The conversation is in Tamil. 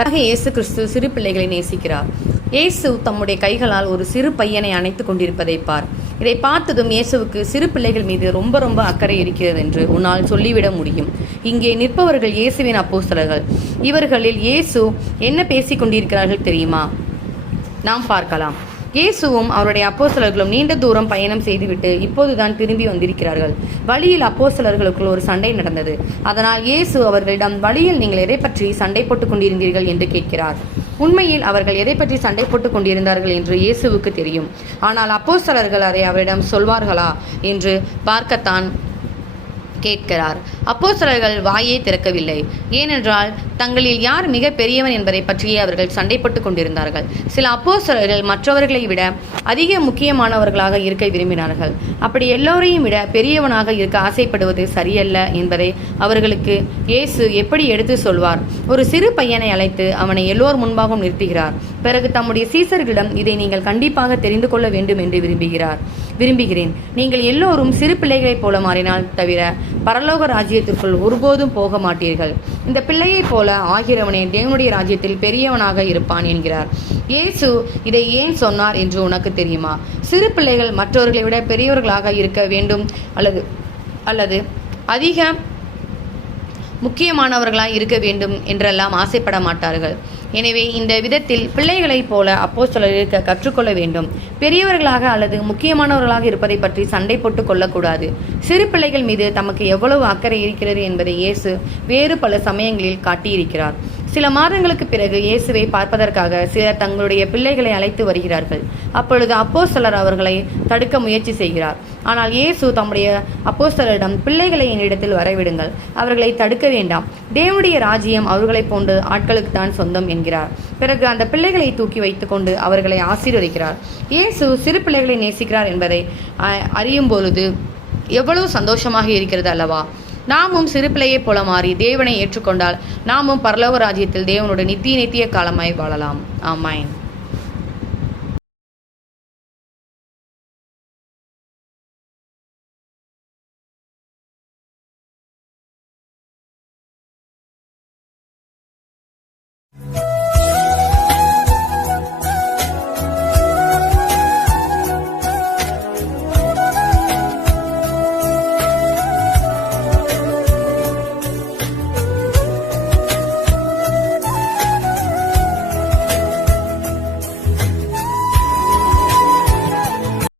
இயேசு கிறிஸ்து சிறு பிள்ளைகளை நேசிக்கிறார். இயேசு தம்முடைய கைகளால் ஒரு சிறு பையனை அணைத்து கொண்டிருப்பதை பார். இதை பார்த்ததும் இயேசுவுக்கு சிறு பிள்ளைகள் மீது ரொம்ப ரொம்ப அக்கறை இருக்கிறது என்று உன்னால் சொல்லிவிட முடியும். இங்கே நிற்பவர்கள் இயேசுவின் அப்போஸ்தலர்கள். இவர்களில் இயேசு என்ன பேசிக் கொண்டிருக்கிறார்கள் தெரியுமா? நாம் பார்க்கலாம். இயேசுவும் அவருடைய அப்போஸ்தலர்களும் நீண்ட தூரம் பயணம் செய்துவிட்டு இப்போதுதான் திரும்பி வந்திருக்கிறார்கள். வழியில் அப்போஸ்தலர்களுக்குள் ஒரு சண்டை நடந்தது. அதனால் இயேசு அவர்களிடம், வழியில் நீங்கள் எதை பற்றி சண்டை போட்டுக் கொண்டிருந்தீர்கள் என்று கேட்கிறார். உண்மையில் அவர்கள் எதை பற்றி சண்டை போட்டுக் கொண்டிருந்தார்கள் என்று இயேசுவுக்கு தெரியும். ஆனால் அப்போஸ்தலர்கள் அதை அவரிடம் சொல்வார்களா என்று பார்க்கத்தான் கேட்கிறார். அப்போஸ்தலர்கள் வாயை திறக்கவில்லை. ஏனென்றால் தங்களில் யார் மிக பெரியவன் என்பதை பற்றியே அவர்கள் சண்டை போட்டுக் கொண்டிருந்தார்கள். சில அப்போஸ்தலர்கள் மற்றவர்களை விட அதிக முக்கியமானவர்களாக இருக்க விரும்பினார்கள். அப்படி எல்லோரையும் விட பெரியவனாக இருக்க ஆசைப்படுவது சரியல்ல என்பதை அவர்களுக்கு இயேசு எப்படி எடுத்து சொல்வார்? ஒரு சிறு பையனை அழைத்து அவனை எல்லோர் முன்பாகவும் நிறுத்துகிறார். பிறகு தம்முடைய சீசர்களிடம், இதை நீங்கள் கண்டிப்பாக தெரிந்து கொள்ள வேண்டும் என்று விரும்புகிறேன். நீங்கள் எல்லோரும் சிறு பிள்ளைகளைப் போல மாறினால் தவிர பரலோக ராஜ்யத்திற்குள் ஒருபோதும் போக மாட்டீர்கள். இந்த பிள்ளையைப் போல ஆகிறவனே தேவனுடைய ராஜ்யத்தில் பெரியவனாக இருப்பான் என்கிறார். இயேசு இதை ஏன் சொன்னார் என்று உனக்கு தெரியுமா? சிறு பிள்ளைகள் மற்றவர்களை விட பெரியவர்களாக இருக்க வேண்டும் அல்லது அதிக முக்கியமானவர்களாய் இருக்க வேண்டும் என்றெல்லாம் ஆசைப்பட மாட்டார்கள். எனவே இந்த விதத்தில் பிள்ளைகளைப் போல அப்போஸ்தலர் இருக்க கற்றுக்கொள்ள வேண்டும். பெரியவர்களாக அல்லது முக்கியமானவர்களாக இருப்பதை பற்றி சண்டை போட்டு கொள்ளக்கூடாது. சிறு பிள்ளைகள் மீது தமக்கு எவ்வளவு அக்கறை இருக்கிறது என்பதை இயேசு வேறு பல சமயங்களில் காட்டியிருக்கிறார். சில மாதங்களுக்கு பிறகு இயேசுவை பார்ப்பதற்காக சிலர் தங்களுடைய பிள்ளைகளை அழைத்து வருகிறார்கள். அப்பொழுது அப்போஸ்தலர் அவர்களை தடுக்க முயற்சி செய்கிறார். ஆனால் இயேசு தம்முடைய அப்போஸ்தலரிடம், பிள்ளைகளை என்னிடத்தில் வரவிடுங்கள், அவர்களை தடுக்க வேண்டாம். தேவனுடைய ராஜ்யம் அவர்களைப் போன்று ஆட்களுக்கு தான் சொந்தம் என்கிறார். பிறகு அந்த பிள்ளைகளை தூக்கி வைத்துக்கொண்டு அவர்களை ஆசீர்வதிக்கிறார். இயேசு சிறு பிள்ளைகளை நேசிக்கிறார் என்பதை அறியும் பொழுது எவ்வளவு சந்தோஷமாக இருக்கிறது அல்லவா? நாமும் சிறு பிள்ளையைப் போல மாறி தேவனை ஏற்றுக்கொண்டால் நாமும் பரலோக ராஜ்யத்தில் தேவனோட நித்திய காலமாய் வாழலாம். ஆமென்.